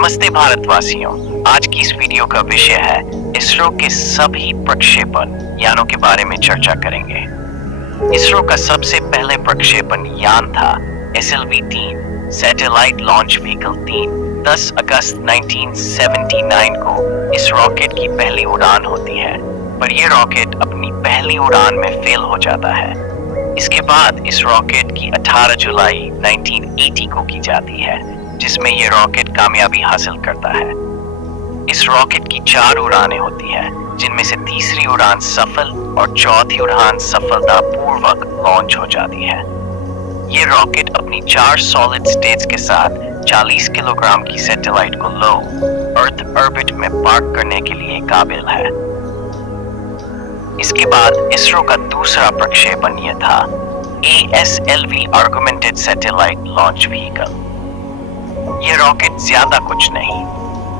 नमस्ते भारतवासियों, आज की इस वीडियो का विषय है इसरो के सभी प्रक्षेपण यानों के बारे में चर्चा करेंगे। इसरो का सबसे पहले प्रक्षेपण यान था SLV-3 सैटेलाइट लॉन्च व्हीकल 3। 10 अगस्त 1979 को इस रॉकेट की पहली उड़ान होती है, पर यह रॉकेट अपनी पहली उड़ान में फेल हो जाता है। इसके बाद इस रॉकेट की 18 जुलाई 1980 को की जाती है, जिसमें यह रॉकेट कामयाबी हासिल करता है। इस रॉकेट की 4 उड़ानें होती हैं, जिनमें से तीसरी उड़ान सफल और चौथी उड़ान सफलतापूर्वक लॉन्च हो जाती है। यह रॉकेट अपनी 4 सॉलिड स्टेट्स के साथ 40 किलोग्राम की सैटेलाइट को लो अर्थ ऑर्बिट में पार्क करने के लिए काबिल है। इसके बाद इसरो का दूसरा प्रक्षेपण यह था ASLV augmented satellite launch vehicle. यह रॉकेट ज्यादा कुछ नहीं,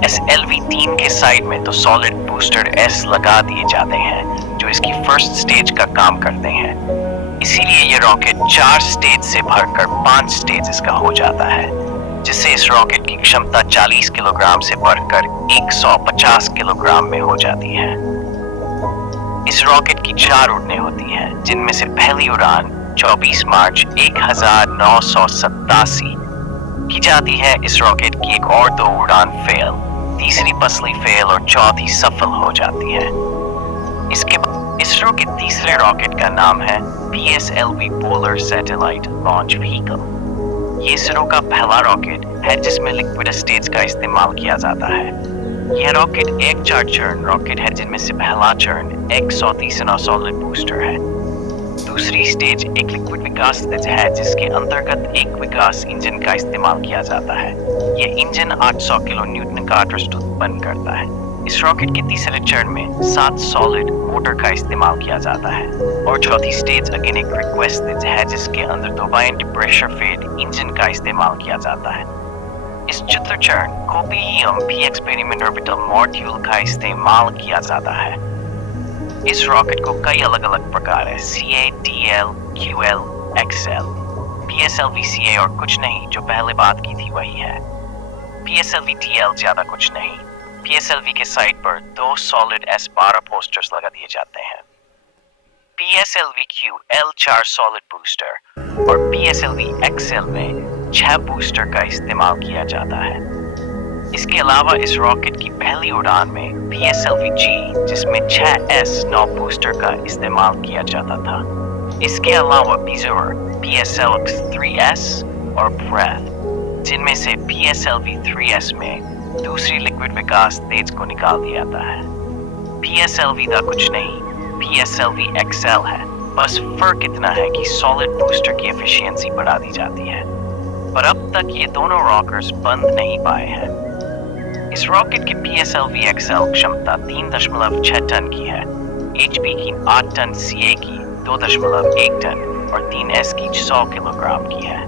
SLV-3 के साइड में तो सॉलिड बूस्टर S लगा दिए जाते हैं जो इसकी फर्स्ट स्टेज का काम करते हैं। इसीलिए यह रॉकेट 4 स्टेज से भरकर 5 स्टेजेस का हो जाता है, जिससे इस रॉकेट की क्षमता 40 किलोग्राम से बढ़कर 150 किलोग्राम में हो जाती है। इस रॉकेट की 4 उड़ानें होती हैं, जिनमें से पहली उड़ान 24 मार्च 1987 की जाती है। इस रॉकेट की एक और 2 उड़ान फेल, तीसरी पसली फेल और चौथी सफल हो जाती है। इसके बाद इसरो के तीसरे रॉकेट का नाम है PSLV polar satellite launch vehicle. ये इसरो का पहला रॉकेट है जिसमें लिक्विड स्टेज का इस्तेमाल किया जाता है। यह रॉकेट एक 4 चरण रॉकेट है, जिनमें से पहला चरण एक 130 सॉलिड बूस्टर है। दूसरी स्टेज एक लिक्विड विकास स्टेज है, जिसके अंतर्गत एक विकास इंजन का इस्तेमाल किया जाता है। यह इंजन 800 किलो न्यूटन का थ्रस्ट उत्पन्न करता है। इस रॉकेट के तीसरे चरण में 7 सॉलिड मोटर का इस्तेमाल किया जाता है और चौथी स्टेज अगेन एक रिक्वेस्ट स्टेज है, जिसके अंदर दोबारा प्रेशर फेड इंजन का इस्तेमाल किया जाता है। इस चतुर्थ चरण को भी एक्सपेरिमेंट ऑर्बिटल मॉड्यूल का इस्तेमाल किया जाता है। इस रॉकेट को कई अलग अलग प्रकार है, CA, TL, QL, XL, PSLV, CA और कुछ नहीं। जो पहले बात की थी वही है। PSLV TL ज्यादा कुछ नहीं। PSLV के साइड पर 2 सॉलिड S12 पोस्टर्स लगा दिए जाते हैं। PSLV QL 4 सॉलिड बूस्टर और PSLV XL में 6 बूस्टर का इस्तेमाल किया जाता है। इसके अलावा इस रॉकेट की पहली उड़ान में PSLV-G, जिसमें 6 S9 बूस्टर का इस्तेमाल किया जाता था। इसके अलावा बीजर PSLV-3S और ब्रेथ, जिनमें से PSLV-3S में दूसरी लिक्विड विकास स्टेज को निकाल दिया जाता है। PSLV का कुछ नहीं, PSLV-XL है। बस फर्क इतना है कि सॉलिड बूस्टर की एफिशिएंसी बढ़ा दी जाती है, पर अब तक ये दोनों रॉकर्स बंद नहीं पाए हैं। इस रॉकेट की PSLV-XL क्षमता 3.6 टन की है, HP की 8 टन, CA की 2.1 टन और 3S की 100 किलोग्राम की है।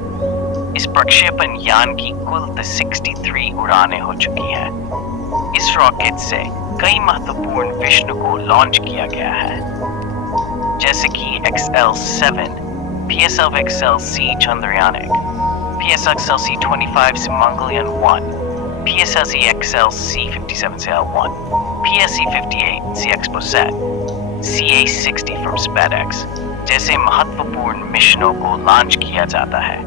इस प्रक्षेपण यान की कुल 63 उड़ानें हो चुकी हैं। इस रॉकेट से कई महत्वपूर्ण मिशन को लॉन्च किया गया है, जैसे कि XL7, PSLV-XL-C चंद्रयान, PSLV-XL-C25 से मंगलयान 1, PSLV-XL-C57 से L1, PSC-58 से Exposat, CA-60 from SpaceX जैसे महत्वपूर्ण मिशनों को लॉन्च किया जाता है।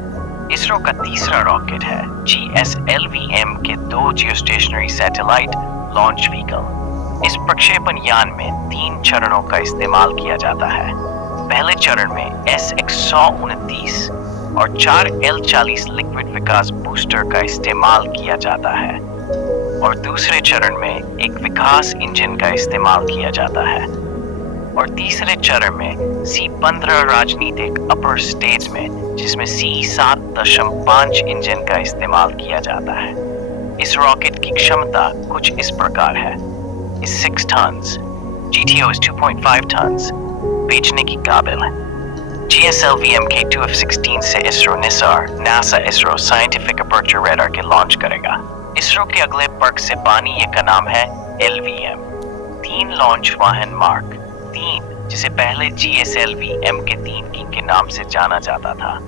इसरो का तीसरा रॉकेट है GSLV-M के 2 जियोस्टेशनरी सैटेलाइट लॉन्च व्हीकल। इस प्रक्षेपण यान में 3 चरणों का इस्तेमाल किया जाता है। पहले चरण में S129 और 4 L40 लिक्विड विकास बूस्टर का इस्तेमाल किया जाता है और दूसरे चरण में एक विकास इंजन का इस्तेमाल किया जाता है और तीसरे चरण में C-15 राजनीतिक अपर स्टेज में, जिसमें C-7.5 इंजन का इस्तेमाल किया जाता है। इस रॉकेट की क्षमता कुछ इस प्रकार है: इस 6 टन्स, GTO is 2.5 टन्स, बेचने की काबिल है। GSLV Mk2F16 से ISRO Nisar NASA ISRO scientific aperture radar के लॉन्च करेगा। इसरो के अगले पर्क से पानी ये का नाम है LVM 3 लॉन्च वाहन मार्क 3, जिसे पहले GSLV Mk3 के नाम से जाना जाता था।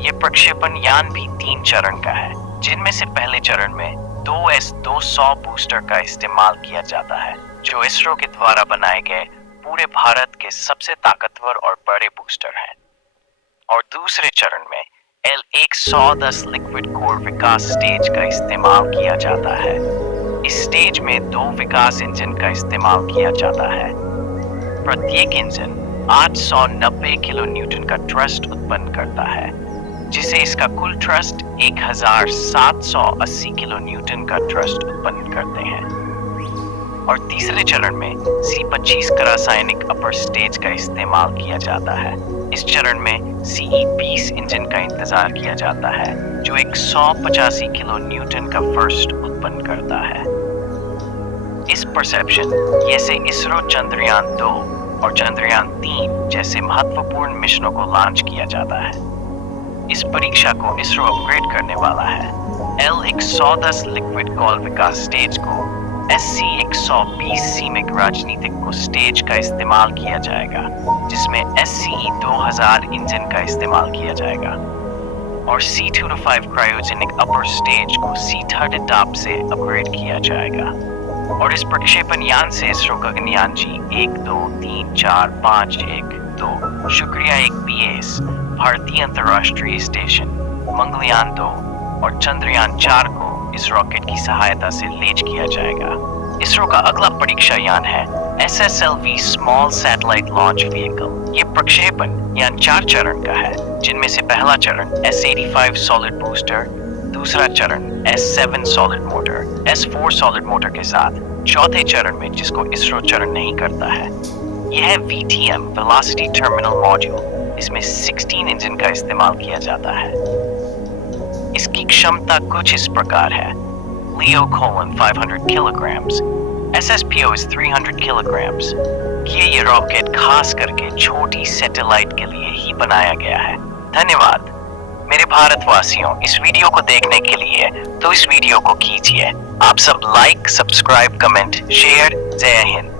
ये प्रक्षेपण यान भी 3 चरण का है, जिनमें से पहले चरण में 2S-200 बूस्टर का इस्तेमाल किया जाता है, जो इसरो के द्वारा बनाए गए पूरे भारत के सबसे ताकतवर और बड़े बूस्टर हैं। और दूसरे चरण में L110 लिक्विड कोर विकास स्टेज का इस्तेमाल किया जाता है। इस स्टेज में 2 विकास इंजन का इस्तेमाल किया जाता है। प्रत्येक इंजन 890 किलो न्यूटन का थ्रस्ट उत्पन्न करता है, जिसे इसका कुल थ्रस्ट 1780 किलो न्यूटन का थ्रस्ट उत्पन्न करते हैं। और तीसरे चरण में C-25 का रासायनिक अपर स्टेज का इस्तेमाल किया जाता है। इस चरण में CE-20 इंजन का इंतजार किया जाता है, जो 185 किलो न्यूटन का थ्रस्ट उत्पन्न करता है। इस परसेप्शन जैसे इसरो चंद्रयान 2 और चंद्रयान 3 जैसे महत्वपूर्ण मिशनों को लॉन्च किया जाता है। इस परीक्षा को इसरो अपग्रेड करने वाला है। L110 लिक्विड कॉल विकास स्टेज को SC-120 सीमिक राजनीतिक को स्टेज का इस्तेमाल किया जाएगा, जिसमें SCE-2000 इंजन का इस्तेमाल किया जाएगा। और C-2-5 क्रायोजेनिक अपर स्टेज को C-30 टॉप से अपग्रेड किया जाएगा। और इस प्रक्षेपण यान से इसरो गगनयान G1, 2, 3, 4, 5, 1, 2, शुक्रिया 1 PS, भारतीय अंतर्राष्ट्रीय स्टेशन, मंगलयान 2 और चंद्रयान 4 को इस रॉकेट की सहायता से लेच किया जाएगा। इसरो का अगला परीक्षा यान है SSLV small satellite launch vehicle. ये प्रक्षेपण यान 4 चरण का है, जिनमें से पहला चरण S-85 सॉलिड बूस्टर, दूसरा चरण S-7 solid motor, S-4 solid motor के साथ चौथे चरण में, जिसको इसरो चरण नहीं करता है, यह है VTM वेलोसिटी टर्मिनल मॉड्यूल। इसमें 16 इंजन का इस्तेमाल किया जाता है। इसकी क्षमता कुछ इस प्रकार है: Leo: 500 kilograms, SSPO is 300 kilograms। ये रॉकेट खास करके छोटी सैटेलाइट के लिए ही बनाया गया है। धन्यवाद मेरे भारतवासियों, इस वीडियो को देखने के लिए। तो इस वीडियो को कीजिए आप सब लाइक, सब्सक्राइब, कमेंट, शेयर। जय हिंद।